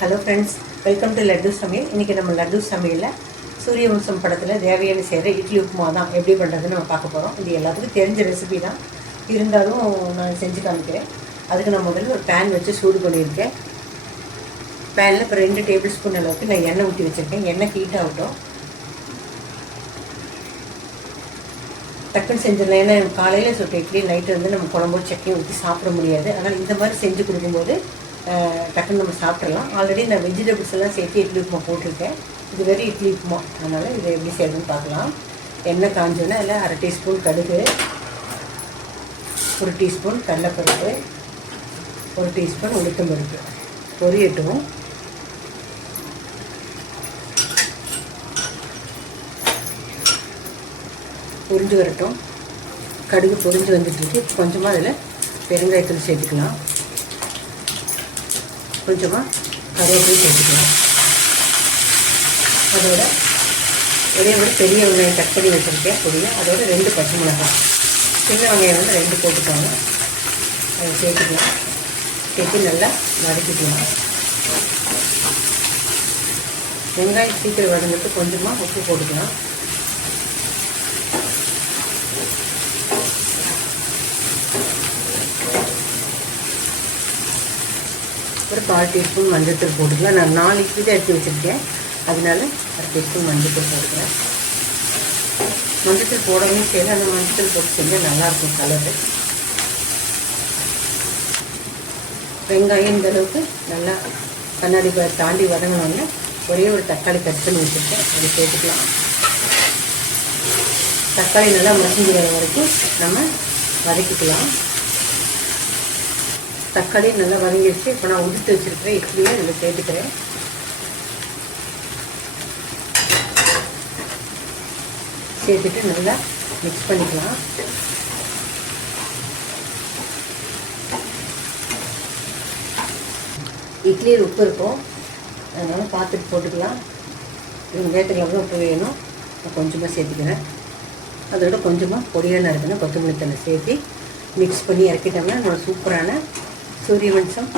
Hello friends, welcome to laddu சமையல். இன்றைக்கி நம்ம லட்டு சமையலில் சூரியவம்சம் படத்தில் தேவயானி செய்கிற இட்லி உப்புமா தான் எப்படி பண்ணுறதுன்னு நம்ம பார்க்க போகிறோம். இது எல்லாத்துக்கும் தெரிஞ்ச ரெசிபி தான், இருந்தாலும் நான் செஞ்சு காமிக்கிறேன். அதுக்கு நான் முதல்ல ஒரு பேன் வச்சு சூடு பண்ணியிருக்கேன். பேனில் இப்போ 2 டேபிள் ஸ்பூன் அளவுக்கு நான் எண்ணெய் ஊற்றி வச்சுருக்கேன். எண்ணெய் ஹீட் ஆகட்டும். டக்குன்னு செஞ்சிடலாம். ஏன்னா காலையில் சுட்ட இட்லி நைட்டு வந்து நம்ம குழம்பு சட்னியும் ஊற்றி சாப்பிட முடியாது. அதனால் இந்த மாதிரி செஞ்சு கொடுக்கும்போது டக்குன்னு நம்ம சாப்பிட்றலாம். ஆல்ரெடி நான் வெஜிடபிள்ஸ் எல்லாம் சேர்த்து இட்லி உப்புமா போட்டிருக்கேன். இது வெறும் இட்லி உப்புமா, அதனால் இதை எப்படி செய்யணும்னு பார்க்கலாம். எண்ணெய் காஞ்சோன்னா அதில் 1/2 டீஸ்பூன் கடுகு, 1 டீஸ்பூன் கடலைப்பருப்பு, 1 டீஸ்பூன் உளுத்தம்பருப்பு பொரியட்டும். பொரிஞ்சு வரட்டும். கடுகு பொரிஞ்சு வந்துட்டு கொஞ்சமாக அதில் பெருங்காயத்தூள் சேர்த்துக்கலாம். கொஞ்சமாக கருவேப்பிலை சேர்த்துக்கலாம். அதோட ஒரே ஒரு பெரிய வெங்காயம் கட் பண்ணி வச்சுருக்கேன் பொடியை. அதோட 2 பச்சை மிளகாய், சின்ன வெங்காயம் வந்து 2 போட்டுக்கோங்க. அதை சேர்த்துக்கலாம். சேர்த்து நல்லா வதக்கிக்கலாம். வெங்காயம் சீக்கிரம் வதங்கிட்டு கொஞ்சமாக உப்பு போட்டுக்கலாம். ஒரு 1/4 டீஸ்பூன் மஞ்சள்தூள் போட்டுக்கலாம். நான் 4 இட்லி தான் எடுத்து வச்சுருக்கேன், அதனால 1/2 டீஸ்பூன் மஞ்சள்தூள் போட்டுக்கிறேன். மஞ்சள்தூள் போடவும் செய்யல, அந்த மஞ்சள்தூள் போட்டு செஞ்சால் நல்லாயிருக்கும் கலரு. வெங்காயம் இந்த அளவுக்கு நல்லா கண்ணாடி தாண்டி வதங்கினோடனே ஒரே ஒரு தக்காளி கட் பண்ணி வச்சுருக்கேன், அதை சேர்த்துக்கலாம். தக்காளி நல்லா மசிஞ்சு வர வரைக்கும் நம்ம வதக்கிக்கலாம். தக்காளி நல்லா வதங்கிடுச்சு. இப்போ நான் உதிர்த்து வச்சுருக்கிறேன் இட்லியை இதில் சேர்த்துக்கிறேன். சேர்த்துட்டு நல்லா மிக்ஸ் பண்ணிக்கலாம். இட்லியில் உப்பு இருக்கும், அதனால் பார்த்துட்டு போட்டுக்கலாம். வெங்காயத்துக்கு எவ்வளோ உப்பு வேணும் நான் கொஞ்சமாக சேர்த்துக்கிறேன். அதோட கொஞ்சமாக பொடியாக நறுக்குன்னு கொத்தமல்லி தழை சேர்த்து மிக்ஸ் பண்ணி இறக்கிட்டோம்னா நம்ம சூப்பரான சூரியவம்சம்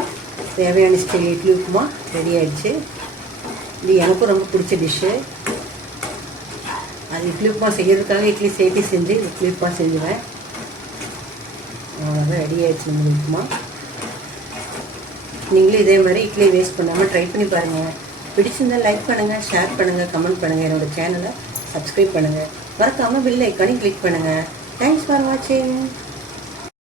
தேவயானி ஸ்டைல் இட்லி உப்புமா ரெடி ஆகிடுச்சு. இது எனக்கும் ரொம்ப பிடிச்ச டிஷ்ஷு. அது இட்லி உப்புமா செய்கிறதுக்காக இட்லி சேர்த்து செஞ்சு இட்லி உப்புமா செஞ்சுவேன். அவ்வளோதான், ரெடி ஆகிடுச்சு நம்ம உப்புமா. நீங்களும் இதே மாதிரி இட்லி வேஸ்ட் பண்ணாமல் ட்ரை பண்ணி பாருங்கள். பிடிச்சிருந்தால் லைக் பண்ணுங்கள், ஷேர் பண்ணுங்கள், கமெண்ட் பண்ணுங்கள். என்னோடய சேனலை சப்ஸ்கிரைப் பண்ணுங்கள். மறக்காமல் பெல் ஐக்கானை கிளிக் பண்ணுங்கள். தேங்க்ஸ் ஃபார் வாட்சிங்.